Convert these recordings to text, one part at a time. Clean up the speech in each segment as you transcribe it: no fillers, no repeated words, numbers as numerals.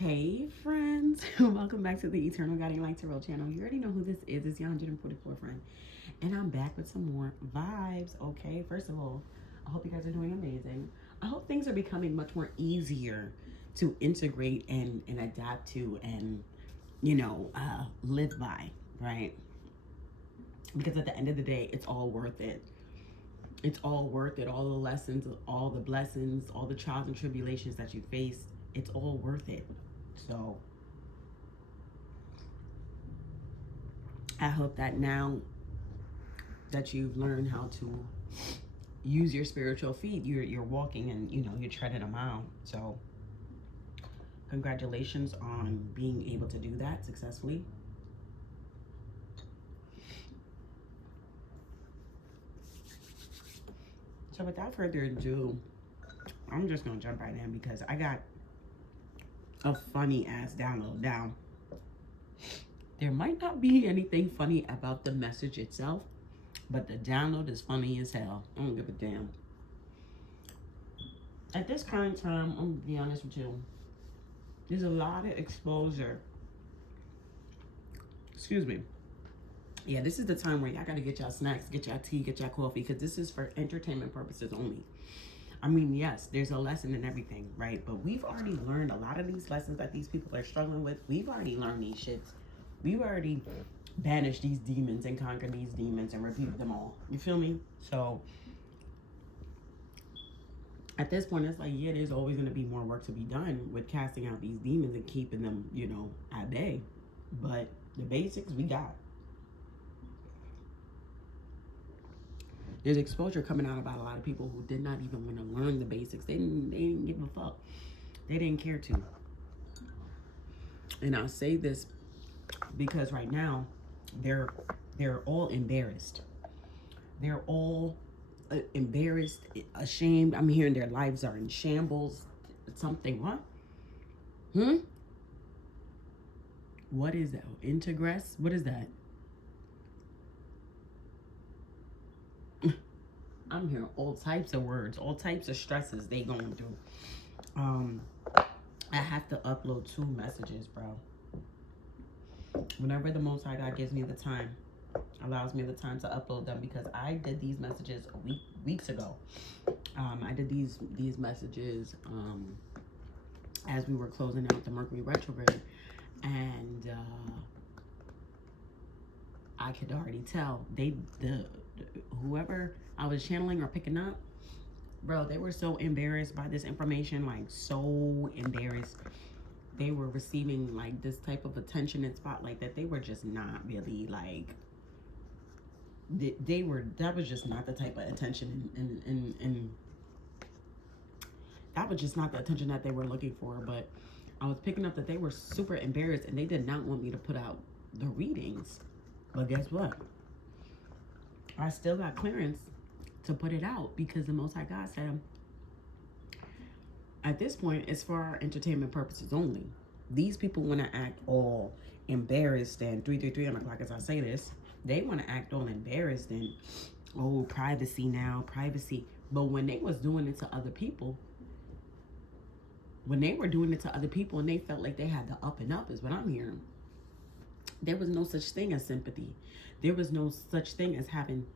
Hey friends, welcome back to the Eternal Guiding Light Tarot channel. You already know who this is. It's your 144 friend. And I'm back with some more vibes, okay? First of all, I hope you guys are doing amazing. I hope things are becoming much more easier to integrate and adapt to and, live by, right? Because at the end of the day, it's all worth it. It's all worth it. All the lessons, all the blessings, all the trials and tribulations that you face, it's all worth it. So I hope that now that you've learned how to use your spiritual feet, you're walking and you're treading a mile. So congratulations on being able to do that successfully. So without further ado, I'm just gonna jump right in because I got a funny ass download. Now, there might not be anything funny about the message itself, but the download is funny as hell. I don't give a damn. At this current time, I'm gonna be honest with you, there's a lot of exposure. Excuse me. Yeah, this is the time where y'all gotta get y'all snacks, get y'all tea, get y'all coffee, because this is for entertainment purposes only. I mean, yes, there's a lesson in everything, right? But we've already learned a lot of these lessons that these people are struggling with. We've already learned these shits. We've already banished these demons and conquered these demons and repeated them all. You feel me? So at this point, it's like, yeah, there's always going to be more work to be done with casting out these demons and keeping them, at bay. But the basics we got. There's exposure coming out about a lot of people who did not even want to learn the basics. They didn't give a fuck. They didn't care to. And I'll say this because right now they're all embarrassed. They're all embarrassed, ashamed. I'm hearing their lives are in shambles. Something, what? What is that? Integress? What is that? I'm hearing all types of words, all types of stresses they going through. I have to upload 2 messages, bro. Whenever the Most High God gives me the time, allows me the time to upload them, because I did these messages weeks ago. I did these messages as we were closing out the Mercury retrograde, and I could already tell whoever I was channeling or picking up, bro, they were so embarrassed by this information, like so embarrassed. They were receiving like this type of attention and spotlight that they were just not really like. That was just not the type of attention and that was just not the attention that they were looking for. But I was picking up that they were super embarrassed and they did not want me to put out the readings. But guess what? I still got clearance to put it out because the Most High God said, at this point, it's for our entertainment purposes only. These people want to act all embarrassed and 333 on the clock as I say this. They want to act all embarrassed and, oh, privacy now, privacy. But when they was doing it to other people, when they were doing it to other people and they felt like they had the up and up is what I'm hearing. There was no such thing as sympathy. There was no such thing as having,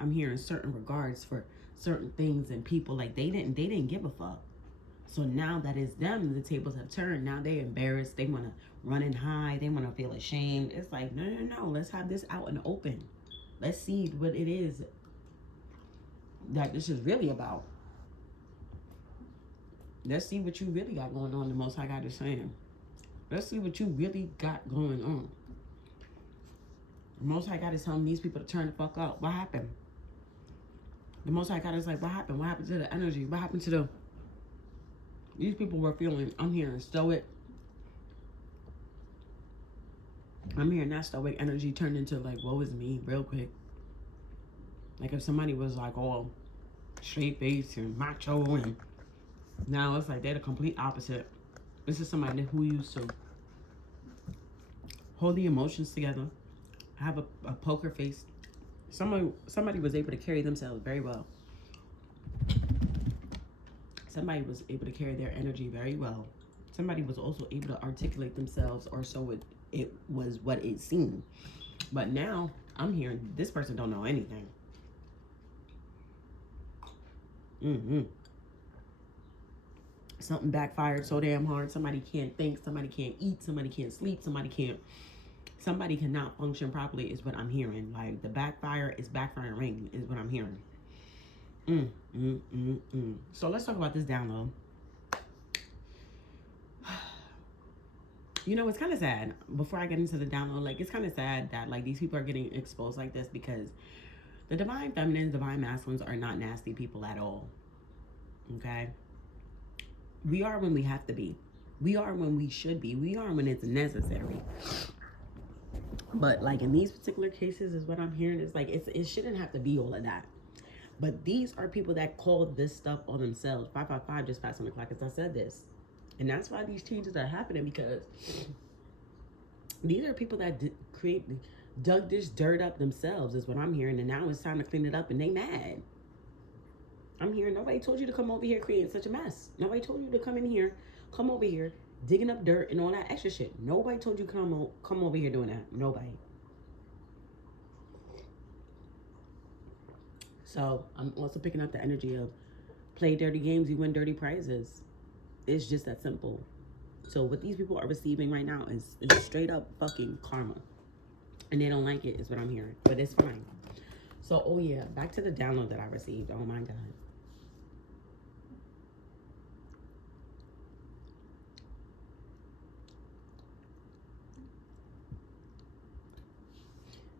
I'm hearing, certain regards for certain things and people. Like they didn't give a fuck. So now that it's them, the tables have turned. Now they're embarrassed. They want to run and hide. They want to feel ashamed. It's like, no. Let's have this out in the open. Let's see what it is that this is really about. Let's see what you really got going on, the Most High God is saying. Let's see what you really got going on. The Most High God is telling these people to turn the fuck up. What happened? The Most High God is like, what happened? What happened to the energy? What happened to the... These people were feeling, I'm hearing stoic. I'm hearing that stoic energy turned into like, woe is me, real quick. Like if somebody was like all straight face and macho, and now it's like they're the complete opposite. This is somebody who used to hold the emotions together, have a poker face. Somebody was able to carry themselves very well. Somebody was able to carry their energy very well. somebody was also able to articulate themselves, or so it was what it seemed. But now I'm hearing this person don't know anything. Something backfired so damn hard. Somebody can't think, somebody can't eat, somebody can't sleep, somebody cannot function properly is what I'm hearing. Like the backfire is backfiring is what I'm hearing. So let's talk about this download. You know, it's kind of sad. Before I get into the download, like, it's kind of sad that, like, these people are getting exposed like this, because the divine feminines, divine masculines are not nasty people at all. Okay? We are when we have to be. We are when we should be. We are when it's necessary. But, like, in these particular cases is what I'm hearing. It's like, it shouldn't have to be all of that. But these are people that call this stuff on themselves. 555 just passed on the clock as I said this. And that's why these changes are happening, because these are people that dug this dirt up themselves is what I'm hearing. And now it's time to clean it up, and they mad. I'm hearing nobody told you to come over here creating such a mess. Nobody told you to come in here, come over here, digging up dirt and all that extra shit. Nobody told you to come over here doing that. Nobody. So I'm also picking up the energy of play dirty games, you win dirty prizes. It's just that simple. So what these people are receiving right now is straight up fucking karma. And they don't like it, is what I'm hearing. But it's fine. So, oh yeah, back to the download that I received. Oh my God.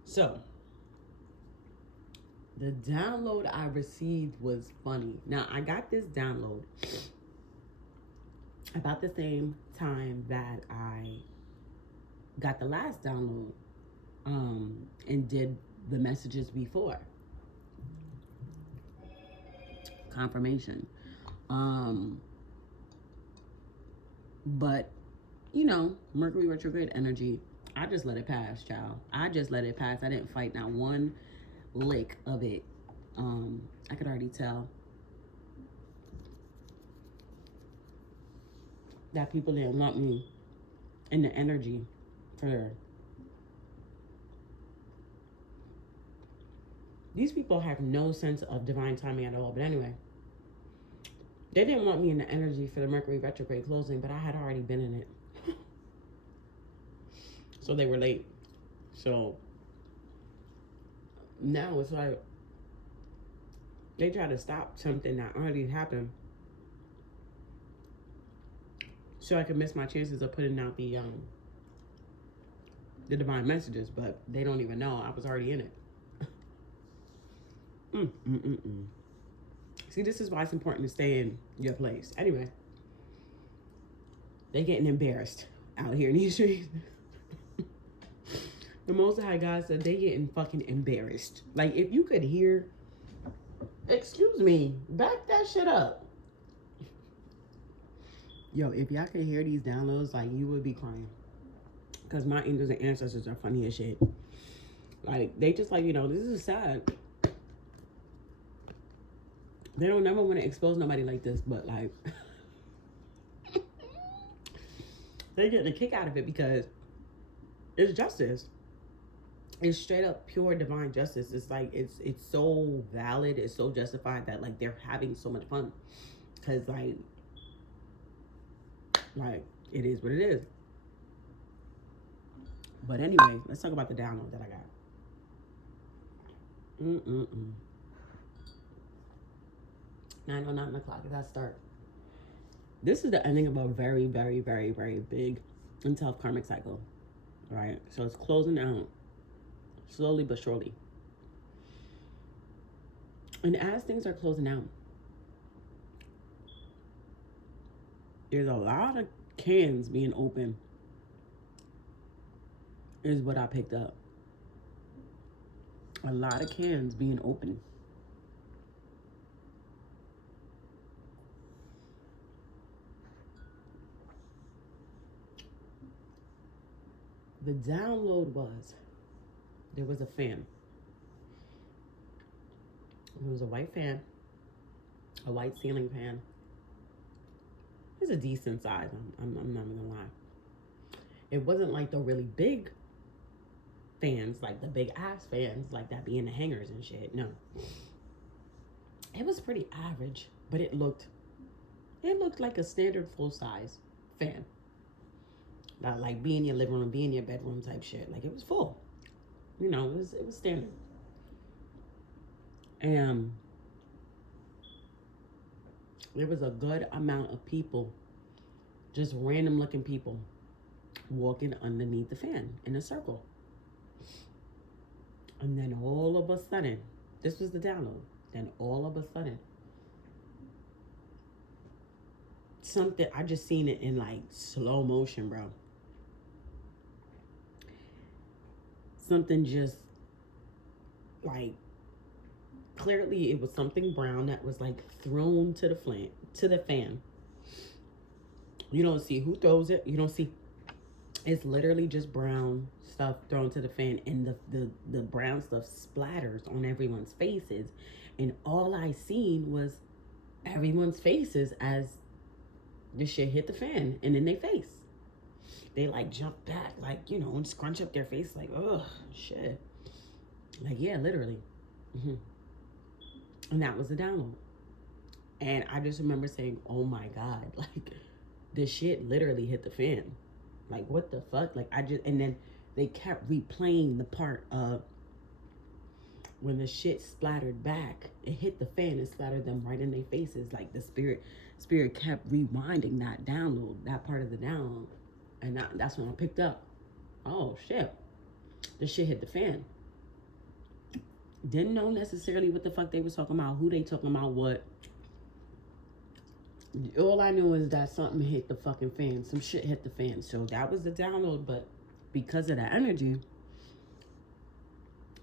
So, the download I received was funny. Now, I got this download about the same time that I got the last download, and did the messages before. Confirmation. But, you know, Mercury retrograde energy, I just let it pass, child. I just let it pass. I didn't fight not one lick of it. I could already tell that people didn't want me in the energy for. These people have no sense of divine timing at all. But anyway, they didn't want me in the energy for the Mercury retrograde closing, but I had already been in it. So they were late. So now it's like they try to stop something that already happened, so I could miss my chances of putting out the divine messages, but they don't even know I was already in it. See, this is why it's important to stay in your place. Anyway, they getting embarrassed out here in these streets. The Most High God said they getting fucking embarrassed. Like, if you could hear, excuse me, back that shit up. Yo, if y'all could hear these downloads, like, you would be crying. Because my angels and ancestors are funny as shit. Like, they just like, you know, this is sad. They don't never want to expose nobody like this, but like, they're getting a kick out of it because it's justice. It's straight up pure divine justice. It's like, it's so valid. It's so justified that like they're having so much fun. Because like it is what it is. But anyway, let's talk about the download that I got. 9:09 o'clock. That's start. This is the ending of a very, very, very, very big and tough karmic cycle, right? So it's closing out slowly but surely. And as things are closing out, there's a lot of cans being opened, is what I picked up. A lot of cans being opened. The download was, there was a fan. It was a white fan, a white ceiling fan. It's a decent size. I'm not gonna lie. It wasn't like the really big fans, like the big ass fans, like that be in the hangers and shit. No, it was pretty average, but it looked like a standard full size fan. Not like be in your living room, be in your bedroom type shit. Like it was full. You know, it was standard. And there was a good amount of people, just random looking people, walking underneath the fan in a circle. And then all of a sudden, this was the download. Then all of a sudden, something, I just seen it in like slow motion, bro. Something just like, clearly it was something brown that was like thrown to the fan. You don't see who throws it. You don't see, it's literally just brown stuff thrown to the fan, and the brown stuff splatters on everyone's faces. And all I seen was everyone's faces as the shit hit the fan and in their face. They like jump back, like, you know, and scrunch up their face like, ugh, shit. Like, yeah, literally. And that was the download. And I just remember saying, oh my God, like, this shit literally hit the fan. Like, what the fuck? Like, and then they kept replaying the part of when the shit splattered back. It hit the fan and splattered them right in their faces. Like, the spirit kept rewinding that download, that part of the download. And that's when I picked up, oh shit, the shit hit the fan. Didn't know necessarily what the fuck they was talking about, who they talking about, what. All I knew is that something hit the fucking fan. Some shit hit the fan. So that was the download. But because of the energy,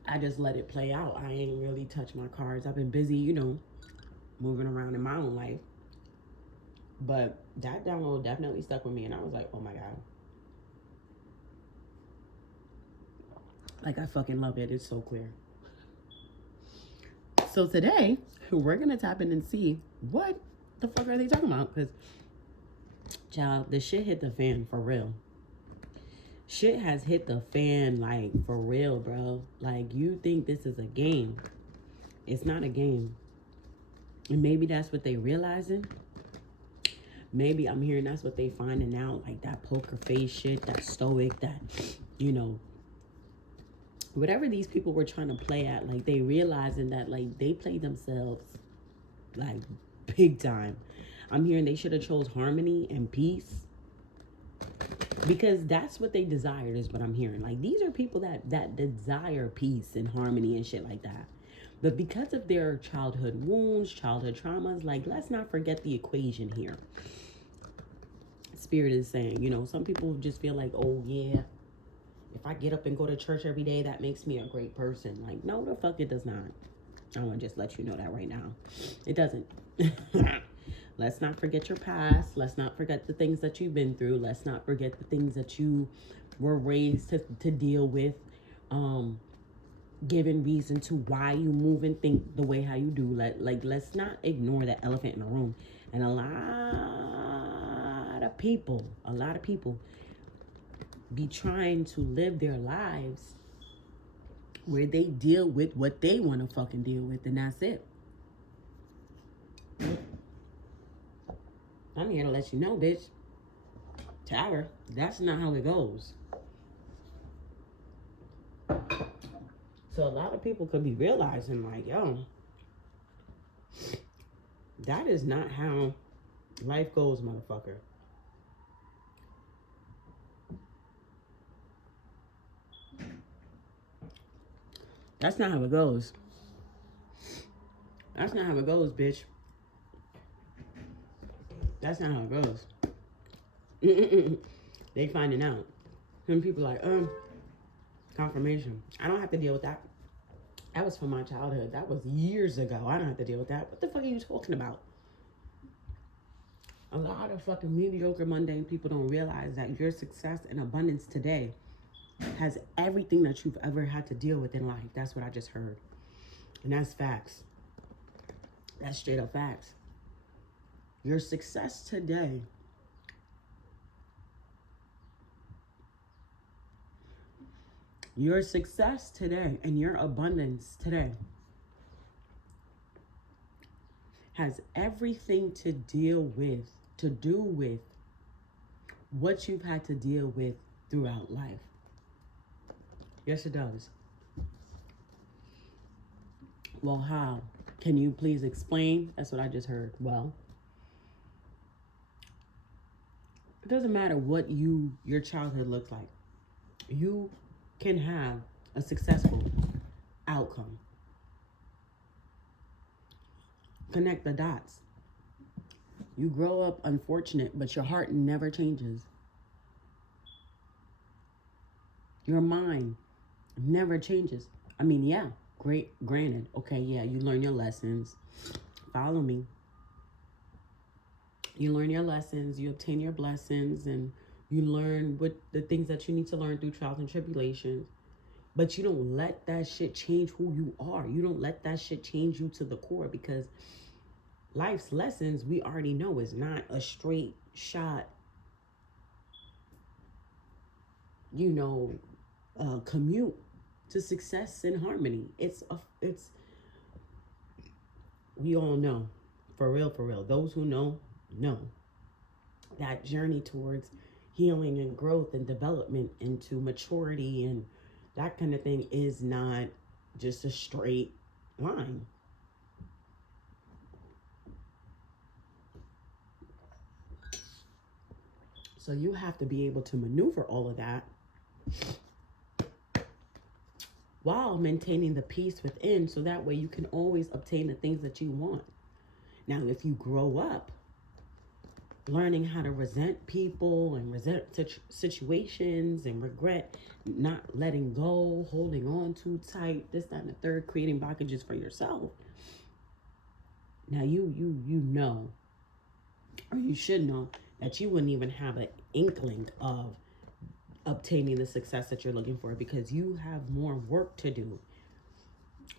I just let it play out. I ain't really touched my cards. I've been busy, you know, moving around in my own life. But that download definitely stuck with me. And I was like, oh my God. Like, I fucking love it. It's so clear. So today, we're going to tap in and see what the fuck are they talking about? Because, child, the shit hit the fan for real. Shit has hit the fan, like, for real, bro. Like, you think this is a game. It's not a game. And maybe that's what they realizing. Maybe I'm hearing that's what they finding out. Like, that poker face shit, that stoic, that, you know, whatever these people were trying to play at, like, they realizing that, like, they play themselves, like, big time. I'm hearing they should have chose harmony and peace, because that's what they desired, is what I'm hearing. Like, these are people that desire peace and harmony and shit like that. But because of their childhood wounds, childhood traumas, like, let's not forget the equation here. Spirit is saying, you know, some people just feel like, oh yeah, if I get up and go to church every day, that makes me a great person. Like, no, the fuck it does not. I want to just let you know that right now. It doesn't. Let's not forget your past. Let's not forget the things that you've been through. Let's not forget the things that you were raised to deal with. Given reason to why you move and think the way how you do. Let's not ignore the elephant in the room. And a lot of people be trying to live their lives where they deal with what they want to fucking deal with, and that's it. I'm here to let you know, bitch. Tower, that's not how it goes. So a lot of people could be realizing, like, yo, that is not how life goes, motherfucker. That's not how it goes. That's not how it goes, bitch. That's not how it goes. They finding out. Some people like, confirmation. I don't have to deal with that. That was from my childhood. That was years ago. I don't have to deal with that. What the fuck are you talking about? A lot of fucking mediocre, mundane people don't realize that your success and abundance today has everything that you've ever had to deal with in life. That's what I just heard. And that's facts. That's straight up facts. Your success today Your success today and your abundance today has everything to do with what you've had to deal with throughout life. Yes, it does. Well, how? Can you please explain? That's what I just heard. Well, it doesn't matter what your childhood looks like. You can have a successful outcome. Connect the dots. You grow up unfortunate, but your heart never changes. Your mind never changes. I mean, yeah, granted. Okay, yeah, you learn your lessons. Follow me. You learn your lessons, you obtain your blessings, and you learn what the things that you need to learn through trials and tribulations. But you don't let that shit change who you are. You don't let that shit change you to the core, because life's lessons, we already know, is not a straight shot, commute to success and harmony. We all know, for real, those who know that journey towards healing and growth and development into maturity and that kind of thing is not just a straight line. So you have to be able to maneuver all of that while maintaining the peace within, so that way you can always obtain the things that you want. Now, if you grow up learning how to resent people and resent situations and regret not letting go, holding on too tight, this, that, and the third, creating blockages for yourself, now you know, or you should know, that you wouldn't even have an inkling of obtaining the success that you're looking for, because you have more work to do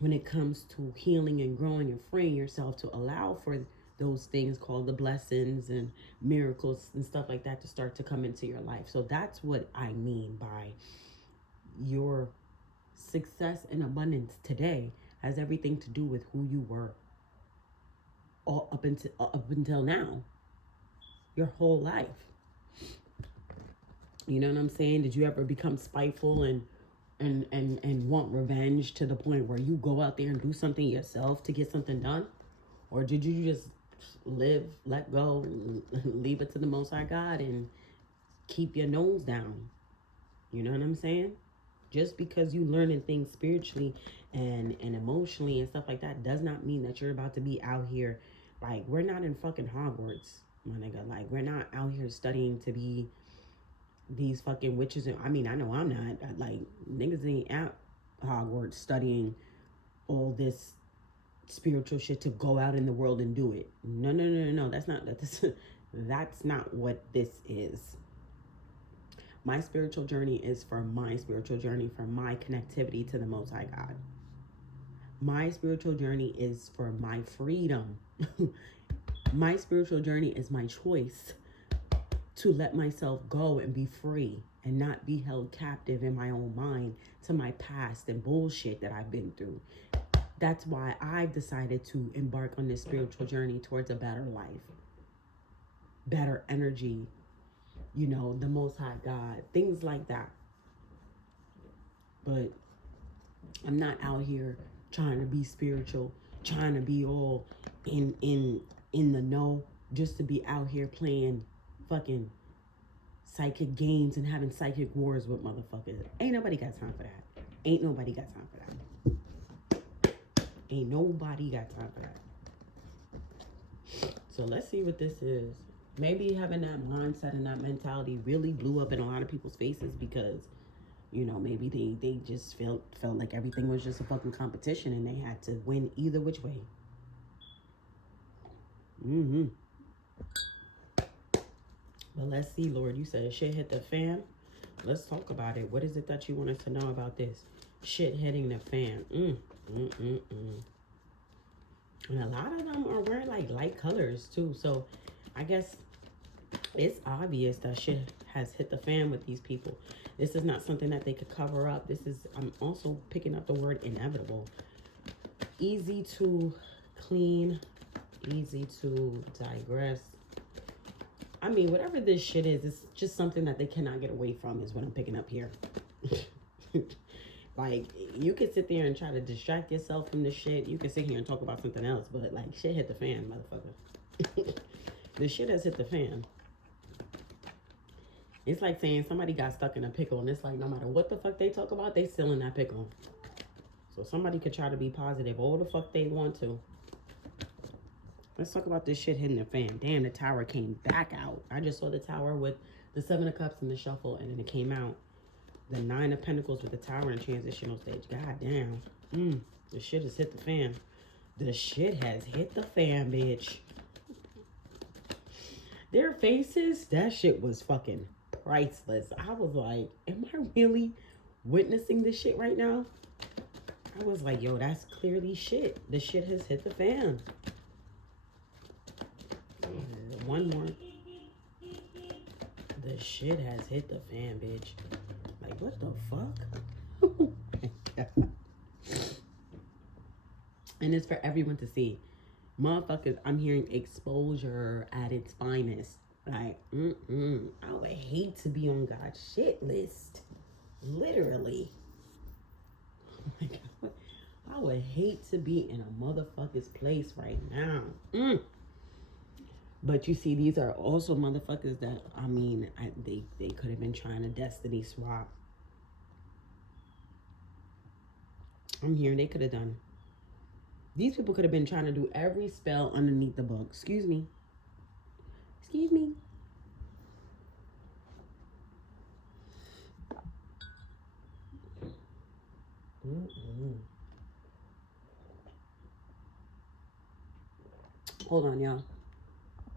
when it comes to healing and growing and freeing yourself to allow for those things called the blessings and miracles and stuff like that to start to come into your life. So that's what I mean by your success and abundance today has everything to do with who you were all up until now, your whole life. You know what I'm saying? Did you ever become spiteful and want revenge to the point where you go out there and do something yourself to get something done? Or did you just live, let go, leave it to the Most High God and keep your nose down? You know what I'm saying? Just because you learning things spiritually and emotionally and stuff like that does not mean that you're about to be out here. Like, we're not in fucking Hogwarts, my nigga. Like, we're not out here studying to be these fucking witches. I mean, I know I'm not. Like, niggas ain't at Hogwarts studying all this spiritual shit to go out in the world and do it. No. That's not what this is. My spiritual journey is for my spiritual journey, for my connectivity to the Most High God. My spiritual journey is for my freedom. My spiritual journey is my choice to let myself go and be free and not be held captive in my own mind to my past and bullshit that I've been through. That's why I've decided to embark on this spiritual journey towards a better life, better energy, the Most High God, things like that. But I'm not out here trying to be spiritual, trying to be all in the know, just to be out here playing fucking psychic games and having psychic wars with motherfuckers. Ain't nobody got time for that. Ain't nobody got time for that. Ain't nobody got time for that. So let's see what this is. Maybe having that mindset and that mentality really blew up in a lot of people's faces because, maybe they just felt like everything was just a fucking competition and they had to win either which way. But let's see, Lord. You said shit hit the fan. Let's talk about it. What is it that you want us to know about this? Shit hitting the fan. And a lot of them are wearing like light colors too. So I guess It's obvious that shit has hit the fan with these people. This is not something that they could cover up. This is, I'm also picking up the word inevitable. Easy to clean, easy to digress. I mean, whatever this shit is, it's just something that they cannot get away from is what I'm picking up here. Like, you can sit there and try to distract yourself from this shit. You can sit here and talk about something else, but like, shit hit the fan, motherfucker. The shit has hit the fan. It's like saying somebody got stuck in a pickle, and it's like no matter what the fuck they talk about, they still in that pickle. So somebody could try to be positive all the fuck they want to. Let's talk about this shit hitting the fan. Damn, the tower came back out. I just saw the tower with the 7 of Cups and the shuffle, and then it came out. The 9 of Pentacles with the tower in transitional stage. God damn. The shit has hit the fan. The shit has hit the fan, bitch. Their faces, that shit was fucking priceless. I was like, am I really witnessing this shit right now? I was like, yo, that's clearly shit. The shit has hit the fan. One more. The shit has hit the fan, bitch. Like, what the fuck? Oh my God. And it's for everyone to see. Motherfuckers, I'm hearing exposure at its finest. Like, I would hate to be on God's shit list. Literally. Oh my God. I would hate to be in a motherfucker's place right now. But you see, these are also motherfuckers that, I mean, they could have been trying to destiny swap. I'm hearing they could have done. These people could have been trying to do every spell underneath the book. Excuse me. Excuse me. Hold on, y'all.